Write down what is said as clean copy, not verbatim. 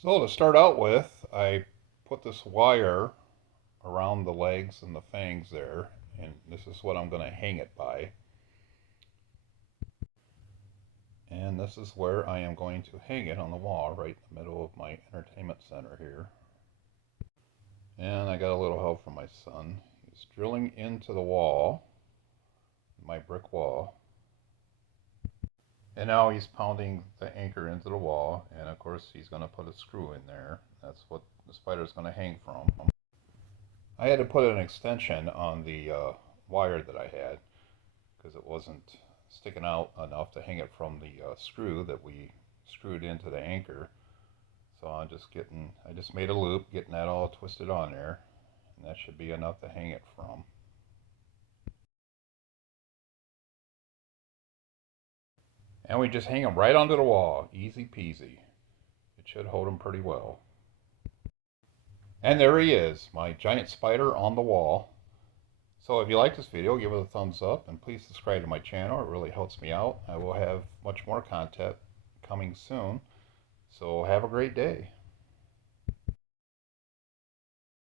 So to start out with, I put this wire around the legs and the fangs there, and this is what I'm going to hang it by. And this is where I am going to hang it on the wall, right in the middle of my entertainment center here. And I got a little help from my son. He's drilling into the wall, my brick wall. And now he's pounding the anchor into the wall, and of course he's going to put a screw in there. That's what the spider's going to hang from. I had to put an extension on the wire that I had because it wasn't sticking out enough to hang it from the screw that we screwed into the anchor. So I just made a loop, getting that all twisted on there, and that should be enough to hang it from. And we just hang them right onto the wall, easy peasy. It should hold them pretty well. And there he is, my giant spider on the wall. So if you like this video, give it a thumbs up and please subscribe to my channel. It really helps me out. I will have much more content coming soon. So have a great day.